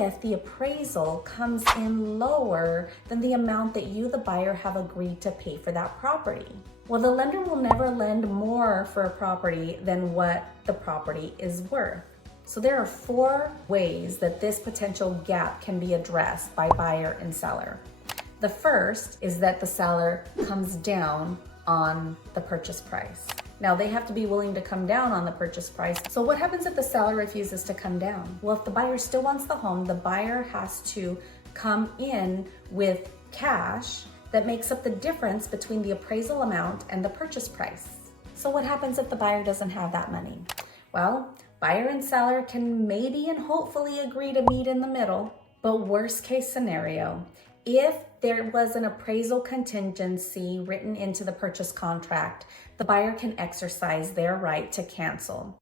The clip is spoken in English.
if the appraisal comes in lower than the amount that you, the buyer, have agreed to pay for that property. Well, the lender will never lend more for a property than what the property is worth. So there are 4 ways that this potential gap can be addressed by buyer and seller. The first is that the seller comes down on the purchase price. Now, they have to be willing to come down on the purchase price. So what happens if the seller refuses to come down? Well, if the buyer still wants the home, the buyer has to come in with cash that makes up the difference between the appraisal amount and the purchase price. So what happens if the buyer doesn't have that money? Well, buyer and seller can maybe and hopefully agree to meet in the middle, but worst case scenario, if there was an appraisal contingency written into the purchase contract, the buyer can exercise their right to cancel.